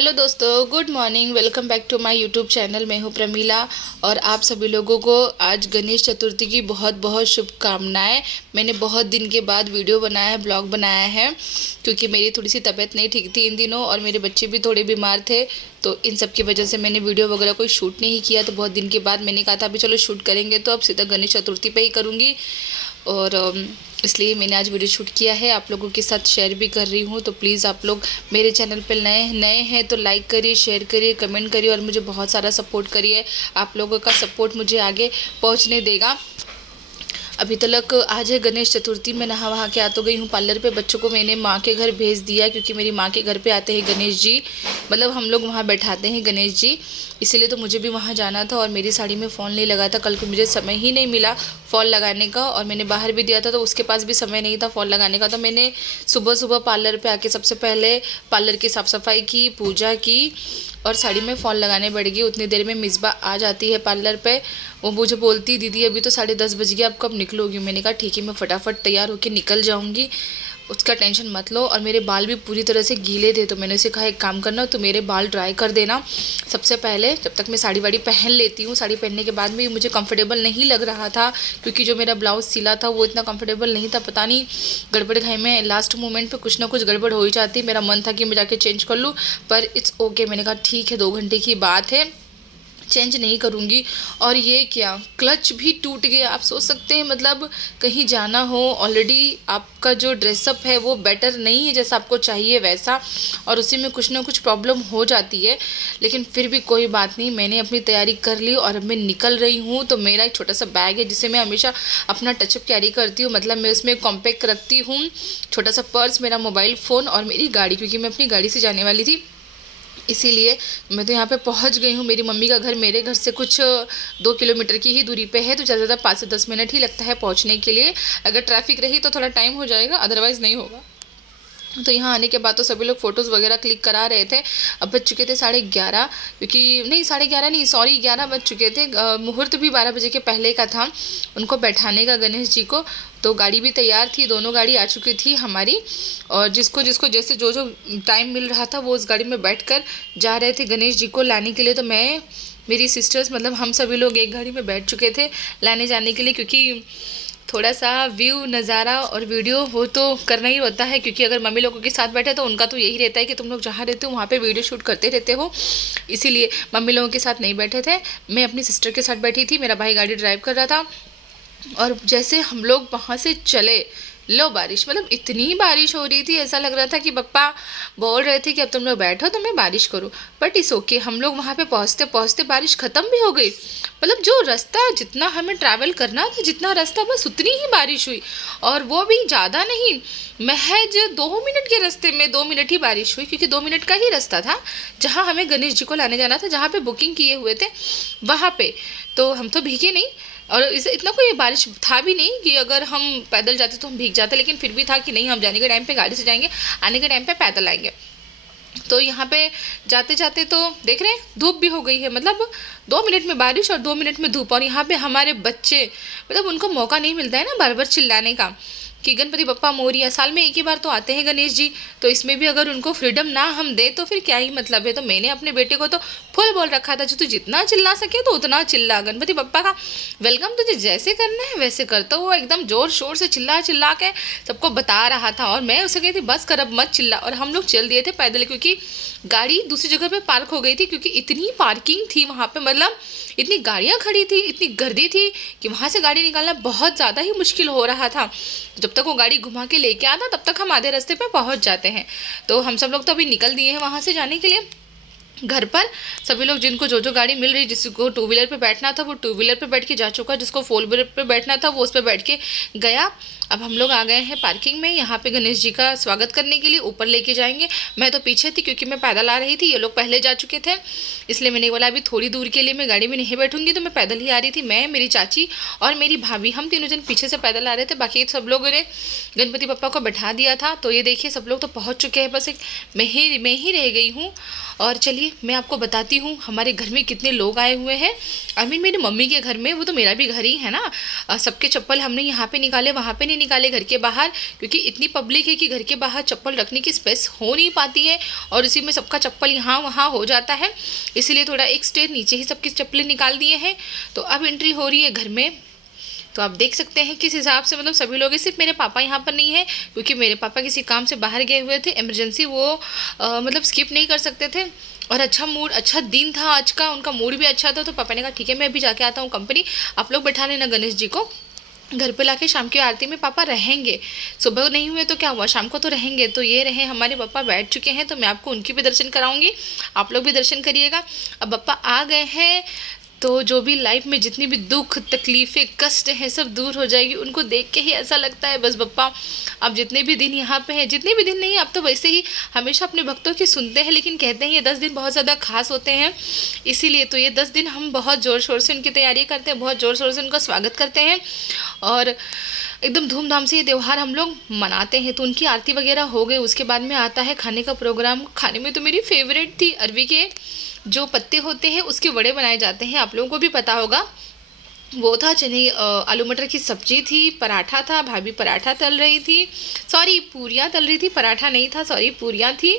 Hello दोस्तों, good morning. Welcome back to my YouTube channel. मैं हूं प्रमीला और आप सभी लोगों को आज गणेश चतुर्थी की बहुत बहुत शुभकामनाएं। मैंने बहुत दिन के बाद वीडियो बनाया है, ब्लॉग बनाया है, क्योंकि मेरी थोड़ी सी तबीयत नहीं ठीक थी इन दिनों और मेरे बच्चे भी थोड़े बीमार थे। तो इन सब की वजह से मैंने वीडियो वगैरह कोई शूट नहीं किया। तो बहुत दिन के बाद मैंने कहा था अभी चलो शूट करेंगे, तो अब सीधा गणेश चतुर्थी पर ही करूँगी और इसलिए मैंने आज वीडियो शूट किया है, आप लोगों के साथ शेयर भी कर रही हूँ। तो प्लीज़ आप लोग मेरे चैनल पर नए हैं तो लाइक करिए, शेयर करिए, कमेंट करिए और मुझे बहुत सारा सपोर्ट करिए। आप लोगों का सपोर्ट मुझे आगे पहुँचने देगा। अभी तक आज है गणेश चतुर्थी, मैं नहा वहा के आ तो गई हूँ पार्लर पे। बच्चों को मैंने माँ के घर भेज दिया क्योंकि मेरी माँ के घर पे आते हैं गणेश जी, मतलब हम लोग वहाँ बैठाते हैं गणेश जी, इसीलिए तो मुझे भी वहाँ जाना था। और मेरी साड़ी में फ़ोन नहीं लगा था कल, को मुझे समय ही नहीं मिला फ़ोन लगाने का, और मैंने बाहर भी दिया था तो उसके पास भी समय नहीं था फ़ोन लगाने का। तो मैंने सुबह सुबह पार्लर पे आके सबसे पहले पार्लर की साफ़ सफाई की, पूजा की और साड़ी में फ़ॉल लगाने बढ़ गई। उतनी देर में मिसबा आ जाती है पार्लर पे। वो मुझे बोलती दीदी अभी तो 10:30 बज गया, अब कब निकलोगी। मैंने कहा ठीक है, मैं फटाफट तैयार होकर निकल जाऊँगी, उसका टेंशन मत लो। और मेरे बाल भी पूरी तरह से गीले थे तो मैंने उसे कहा एक काम करना, तो मेरे बाल ड्राई कर देना सबसे पहले, जब तक मैं साड़ी वाड़ी पहन लेती हूँ। साड़ी पहनने के बाद भी मुझे कंफर्टेबल नहीं लग रहा था क्योंकि जो मेरा ब्लाउज़ सिला था वो इतना कंफर्टेबल नहीं था। पता नहीं गड़बड़ घाई में लास्ट मोमेंट पे कुछ ना कुछ गड़बड़ हो ही जाती। मेरा मन था कि मैं जाके चेंज कर लूँ, पर इट्स ओके। मैंने कहा ठीक है, 2 घंटे की बात है, चेंज नहीं करूँगी। और ये क्या, क्लच भी टूट गया। आप सोच सकते हैं, मतलब कहीं जाना हो, ऑलरेडी आपका जो ड्रेसअप है वो बेटर नहीं है जैसा आपको चाहिए वैसा, और उसी में कुछ ना कुछ प्रॉब्लम हो जाती है। लेकिन फिर भी कोई बात नहीं, मैंने अपनी तैयारी कर ली और अब मैं निकल रही हूँ। तो मेरा एक छोटा सा बैग है जिसे मैं हमेशा अपना टचअप कैरी करती हूँ, मतलब मैं उसमें कॉम्पैक्ट रखती हूँ। छोटा सा पर्स, मेरा मोबाइल फ़ोन और मेरी गाड़ी, क्योंकि मैं अपनी गाड़ी से जाने वाली थी, इसीलिए मैं तो यहाँ पे पहुँच गई हूँ। मेरी मम्मी का घर मेरे घर से कुछ 2 किलोमीटर की ही दूरी पे है, तो ज़्यादा 5 से 10 मिनट ही लगता है पहुँचने के लिए। अगर ट्रैफिक रही तो थोड़ा टाइम हो जाएगा, अदरवाइज़ नहीं होगा। तो यहाँ आने के बाद तो सभी लोग फ़ोटोज़ वगैरह क्लिक करा रहे थे। अब बज चुके थे 11:30, क्योंकि नहीं 11:30 नहीं, सॉरी 11 बज चुके थे। मुहूर्त भी 12 बजे के पहले का था उनको बैठाने का गणेश जी को। तो गाड़ी भी तैयार थी, दोनों गाड़ी आ चुकी थी हमारी, और जिसको जिसको जैसे जो जो टाइम मिल रहा था वो उस गाड़ी में बैठ कर जा रहे थे गणेश जी को लाने के लिए। तो मैं, मेरी सिस्टर्स, मतलब हम सभी लोग एक गाड़ी में बैठ चुके थे लाने जाने के लिए, क्योंकि थोड़ा सा व्यू नज़ारा और वीडियो वो तो करना ही होता है। क्योंकि अगर मम्मी लोगों के साथ बैठे तो उनका तो यही रहता है कि तुम लोग जहाँ रहते हो वहाँ पे वीडियो शूट करते रहते हो, इसीलिए मम्मी लोगों के साथ नहीं बैठे थे। मैं अपनी सिस्टर के साथ बैठी थी, मेरा भाई गाड़ी ड्राइव कर रहा था। और जैसे हम लोग वहाँ से चले, लो बारिश, मतलब इतनी बारिश हो रही थी, ऐसा लग रहा था कि पप्पा बोल रहे थे कि अब तुम लोग बैठो तो मैं बारिश करूँ। बट इस ओके, हम लोग वहाँ पे पहुँचते पहुँचते बारिश ख़त्म भी हो गई। मतलब जो रास्ता जितना हमें ट्रैवल करना था, जितना रास्ता, बस उतनी ही बारिश हुई, और वो भी ज़्यादा नहीं, महज 2 मिनट के रास्ते में 2 मिनट ही बारिश हुई, क्योंकि 2 मिनट का ही रास्ता था जहाँ हमें गणेश जी को लाने जाना था, जहाँ पे बुकिंग किए हुए थे वहाँ पे। तो हम तो भीगे नहीं, और इसे इतना कोई बारिश था भी नहीं कि अगर हम पैदल जाते तो हम भीग जाते, लेकिन फिर भी था कि नहीं, हम जाने के टाइम पे गाड़ी से जाएंगे, आने के टाइम पे पैदल आएंगे। तो यहाँ पे जाते जाते तो देख रहे हैं धूप भी हो गई है, मतलब 2 मिनट में बारिश और 2 मिनट में धूप। और यहाँ पे हमारे बच्चे, मतलब उनको मौका नहीं मिलता है ना बार बार चिल्लाने का कि गणपति बप्पा मोरिया। साल में एक ही बार तो आते हैं गणेश जी, तो इसमें भी अगर उनको फ्रीडम ना हम दे तो फिर क्या ही मतलब है। तो मैंने अपने बेटे को तो फुल बोल रखा था, जो तू जितना चिल्ला सके तो उतना चिल्ला, गणपति बप्पा का वेलकम तुझे जैसे करना है वैसे कर। तो वो एकदम ज़ोर शोर से चिल्ला चिल्ला के सबको बता रहा था, और मैं उसे कही थी बस कर अब मत चिल्ला। और हम लोग चल दिए थे पैदल, क्योंकि गाड़ी दूसरी जगह पे पार्क हो गई थी, क्योंकि इतनी पार्किंग थी वहाँ पे, मतलब इतनी गाड़ियाँ खड़ी थी, इतनी गर्दी थी कि वहाँ से गाड़ी निकालना बहुत ज़्यादा ही मुश्किल हो रहा था। जब तक वो गाड़ी घुमा के लेके आता तब तक हम आधे रास्ते पे पहुँच जाते हैं। तो हम सब लोग तो अभी निकल दिए हैं वहाँ से जाने के लिए घर पर। सभी लोग जिनको जो जो गाड़ी मिल रही, जिसको 2 व्हीलर पे बैठना था वो 2 व्हीलर पे बैठ के जा चुका, जिसको 4 व्हीलर पे बैठना था वो उस पर बैठ के गया। अब हम लोग आ गए हैं पार्किंग में, यहाँ पे गणेश जी का स्वागत करने के लिए ऊपर लेके जाएंगे। मैं तो पीछे थी क्योंकि मैं पैदल आ रही थी, ये लोग पहले जा चुके थे, इसलिए मैंने बोला अभी थोड़ी दूर के लिए मैं गाड़ी में नहीं बैठूंगी, तो मैं पैदल ही आ रही थी। मैं, मेरी चाची और मेरी भाभी, हम तीनों जन पीछे से पैदल आ रहे थे, बाकी सब लोगों ने गणपति बप्पा को बैठा दिया था। तो ये देखिए सब लोग तो पहुँच चुके हैं, बस एक मैं ही रह गई हूँ। और चलिए मैं आपको बताती हूँ हमारे घर में कितने लोग आए हुए हैं। मेरी मम्मी के घर में, वो तो मेरा भी घर ही है ना। सबके चप्पल हमने यहाँ पे निकाले, वहाँ पे नहीं निकाले, घर के बाहर, क्योंकि इतनी पब्लिक है कि घर के बाहर चप्पल रखने की स्पेस हो नहीं पाती है और इसी में सबका चप्पल यहाँ वहाँ हो जाता है। इसीलिए थोड़ा एक स्टेज नीचे ही सबकी चप्पलें निकाल दिए हैं। तो अब एंट्री हो रही है घर में। तो आप देख सकते हैं किस हिसाब से मतलब सभी लोग, सिर्फ मेरे पापा यहाँ पर नहीं है क्योंकि मेरे पापा किसी काम से बाहर गए हुए थे, इमरजेंसी, वो मतलब स्किप नहीं कर सकते थे। और अच्छा दिन था आज का, उनका मूड भी अच्छा था। तो पापा ने कहा ठीक है मैं अभी जाके आता हूँ कंपनी, आप लोग बैठा लेना गणेश जी को, घर पे लाके शाम की आरती में पापा रहेंगे। सुबह नहीं हुए तो क्या हुआ, शाम को तो रहेंगे। तो ये रहे हमारे पापा बैठ चुके हैं, तो मैं आपको उनकी भी दर्शन कराऊंगी, आप लोग भी दर्शन करिएगा। अब पापा आ गए हैं तो जो भी लाइफ में जितनी भी दुख तकलीफ़ें कष्ट हैं सब दूर हो जाएगी। उनको देख के ही ऐसा लगता है बस बप्पा अब जितने भी दिन यहाँ पे हैं, जितने भी दिन नहीं, अब तो वैसे ही हमेशा अपने भक्तों की सुनते हैं, लेकिन कहते हैं ये 10 दिन बहुत ज़्यादा खास होते हैं। इसीलिए तो ये 10 दिन हम बहुत ज़ोर शोर से उनकी तैयारी करते हैं, बहुत ज़ोर शोर से उनका स्वागत करते हैं और एकदम धूमधाम से ये त्यौहार हम लोग मनाते हैं। तो उनकी आरती वगैरह हो गई, उसके बाद में आता है खाने का प्रोग्राम। खाने में तो मेरी फेवरेट थी, अरवी के जो पत्ते होते हैं उसके वड़े बनाए जाते हैं, आप लोगों को भी पता होगा। वो था चने आलू मटर की सब्जी थी, पराठा था, भाभी पराठा तल रही थी, सॉरी पूरियाँ तल रही थी, पराठा नहीं था, सॉरी पूरियाँ थी।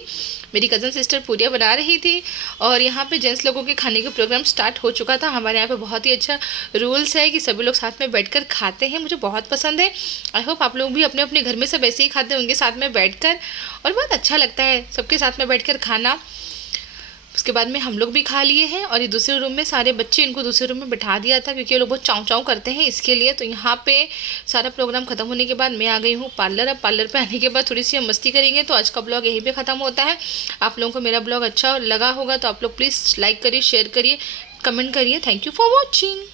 मेरी कज़न सिस्टर पूरियाँ बना रही थी और यहाँ पे जेंट्स लोगों के खाने का प्रोग्राम स्टार्ट हो चुका था। हमारे यहाँ पे बहुत ही अच्छा रूल्स है कि सभी लोग साथ में बैठकर खाते हैं, मुझे बहुत पसंद है। आई होप आप लोग भी अपने अपने घर में सब ऐसे ही खाते होंगे साथ में बैठकर, और बहुत अच्छा लगता है सबके साथ में बैठकर खाना। उसके बाद में हम लोग भी खा लिए हैं और ये दूसरे रूम में सारे बच्चे, इनको दूसरे रूम में बिठा दिया था क्योंकि ये लोग बहुत चाव चाव करते हैं इसके लिए। तो यहाँ पे सारा प्रोग्राम खत्म होने के बाद मैं आ गई हूँ पार्लर। अब पार्लर पे आने के बाद थोड़ी सी हम मस्ती करेंगे। तो आज का ब्लॉग यहीं पे ख़त्म होता है। आप लोगों को मेरा ब्लॉग अच्छा लगा होगा तो आप लोग प्लीज़ लाइक करिए, शेयर करिए, कमेंट करिए। Thank you for watching.